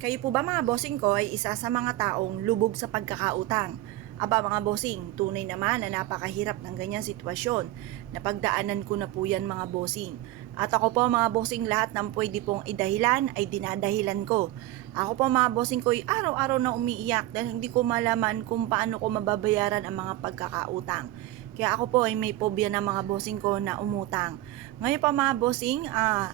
Kayo po ba mga bossing ko ay isa sa mga taong lubog sa pagkakautang? Aba mga bossing, tunay naman na napakahirap ng ganyang sitwasyon. Napagdaanan ko na po yan mga bossing. At ako po mga bossing, lahat ng pwede pong idahilan ay dinadahilan ko. Ako po mga bossing ko ay araw-araw na umiiyak dahil hindi ko malaman kung paano ko mababayaran ang mga pagkakautang. Kaya ako po ay may phobia ng mga bossing ko na umutang. Ngayon pa mga bossing,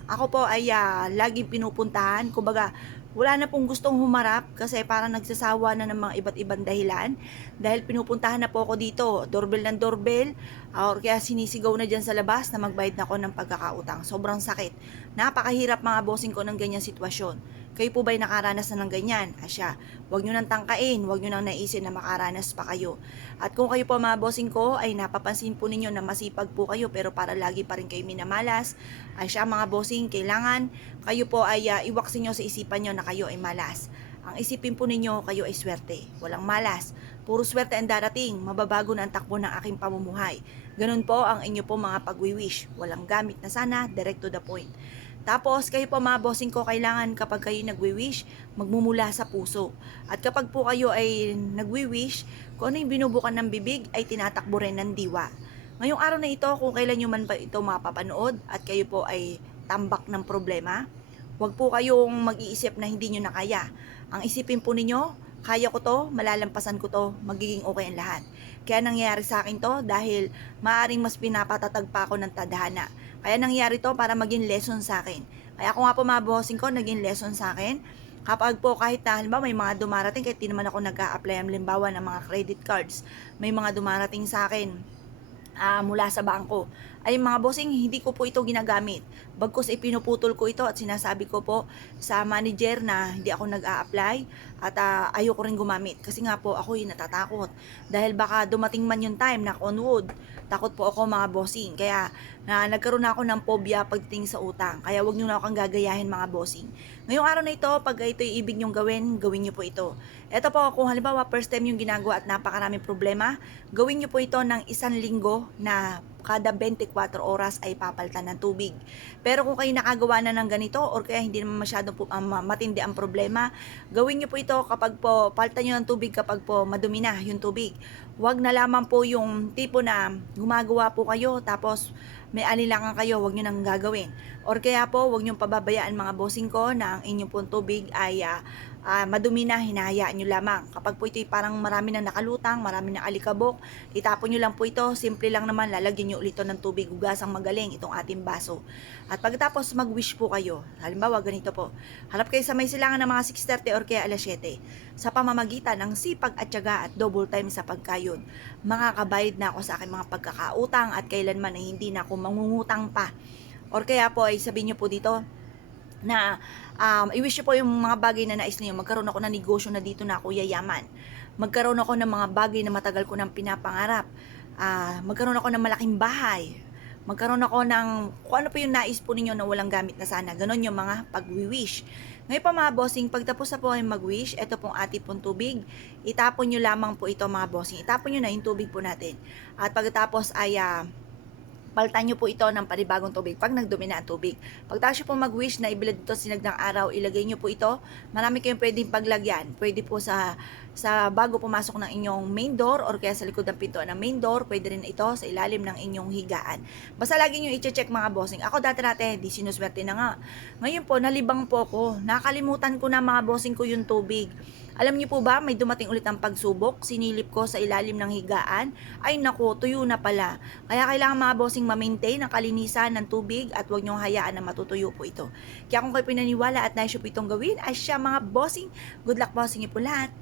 ako po ay laging pinupuntahan. Kumbaga, wala na pong gustong humarap kasi parang nagsasawa na ng mga iba't ibang dahilan dahil pinupuntahan na po ako dito, doorbell ng doorbell, or kaya sinisigaw na dyan sa labas na magbayad na ako ng pagkakautang. Sobrang sakit. Napakahirap mga bossing ko ng ganyang sitwasyon. Kayo po ba'y nakaranas na ng ganyan? Asya, huwag nyo nang tangkain, huwag nyo nang naisin na makaranas pa kayo. At kung kayo po mga bossing ko ay napapansin po ninyo na masipag po kayo pero para lagi pa rin kayo minamalas, asya mga bossing, kailangan kayo po ay iwaksin nyo sa isipan nyo na kayo ay malas. Ang isipin po ninyo, kayo ay swerte. Walang malas. Puro swerte ang darating. Mababago na ang takbo ng aking pamumuhay. Ganun po ang inyo po mga pagwi-wish. Walang gamit na sana, direct to the point. Tapos, kayo po mga bossing ko, kailangan kapag kayo nagwi-wish, magmumula sa puso. At kapag po kayo ay nagwi-wish, kung ano yung binubukan ng bibig, ay tinatakbo rin ng diwa. Ngayong araw na ito, kung kailan nyo man ba ito mapapanood at kayo po ay tambak ng problema, huwag po kayong mag-iisip na hindi nyo na kaya. Ang isipin po ninyo, kaya ko to, malalampasan ko to, magiging okay ang lahat. Kaya nangyayari sa akin to dahil maaring mas pinapatatag pa ako ng tadhana. Kaya nangyayari to para maging lesson sa akin. Kaya ako nga po mga bossing ko, naging lesson sa akin. Kapag po kahit na halimbawa may mga dumarating, kahit di naman ako nag-a-apply halimbawa ng mga credit cards, may mga dumarating sa akin mula sa bangko. Ay mga bossing, hindi ko po ito ginagamit. Bagkus ipinuputol ko ito at sinasabi ko po sa manager na hindi ako nag-a-apply at ayoko rin gumamit. Kasi nga po ako yung natatakot. Dahil baka dumating man yung time, knock on wood, takot po ako mga bossing. Kaya nagkaroon na ako ng phobia pagdating sa utang. Kaya wag nyo na akong gagayahin mga bossing. Ngayong araw na ito, pag ito yung ibig nyong gawin, gawin nyo po ito. Ito po, kung halimbawa first time yung ginagawa at napakaraming problema, gawin nyo po ito ng 1 linggo na kada 24 oras ay papalitan ng tubig. Pero kung kayo nakagawa na ng ganito or kaya hindi naman masyadong matindi ang problema, gawin nyo po ito kapag po palitan nyo ng tubig kapag po madumi na yung tubig. Huwag na lamang po yung tipo na gumagawa po kayo tapos may alinlangan kayo, huwag nyo nang gagawin. Or kaya po, huwag nyo pababayaan mga bossing ko na ang inyong pong tubig ay madumi na, hinahayaan nyo lamang. Kapag po ito parang marami na nakalutang, marami na alikabok, itapon nyo lang po ito, simple lang naman, lalagyan nyo ulit ito ng tubig, hugasang magaling itong ating baso. At pagkatapos mag-wish po kayo, halimbawa ganito po, harap kayo sa may silangan ng mga 6:30 or kaya alas 7, sa pamamagitan ng sipag at tiyaga at double time sa pagkayod, makakabayad na ako sa aking mga pagkakautang at kailanman ay hindi na ako mangungutang pa. Or kaya po ay sabihin nyo po dito, na i-wish po yung mga bagay na nais niyo. Magkaroon ako ng negosyo na dito na ako yayaman. Magkaroon ako ng mga bagay na matagal ko nang pinapangarap. Magkaroon ako ng malaking bahay. Magkaroon ako ng kung ano po yung nais po ninyo na walang gamit na sana. Ganon yung mga pag-wish. Ngayon pa mga bossing, pagtapos na po ay mag-wish, ito pong ating pong tubig, itapon nyo lamang po ito mga bossing. Itapon nyo na yung tubig po natin. At pagkatapos ay palitan nyo po ito ng panibagong tubig pag nagdumi na ang tubig. Pagtapos nyo po mag-wish na ibilad ito sinag ng araw, ilagay nyo po ito. Marami kayong pwedeng paglagyan. Pwede po sa bago pumasok ng inyong main door or kaya sa likod ng pintuan ng main door. Pwede rin ito sa ilalim ng inyong higaan. Basta lagi nyo i-check mga bossing. Ako dati di sinuswerte na nga. Ngayon po, nalibang po ako. Nakalimutan ko na mga bossing ko yung tubig. Alam niyo po ba, may dumating ulit ang pagsubok, sinilip ko sa ilalim ng higaan, ay naku, tuyo na pala. Kaya kailangan mga bossing ma-maintain ang kalinisan ng tubig at huwag niyong hayaan na matutuyo po ito. Kaya kung kayo pinaniwala at naisyo po itong gawin, ay siya mga bossing, good luck bossing niyo po lahat.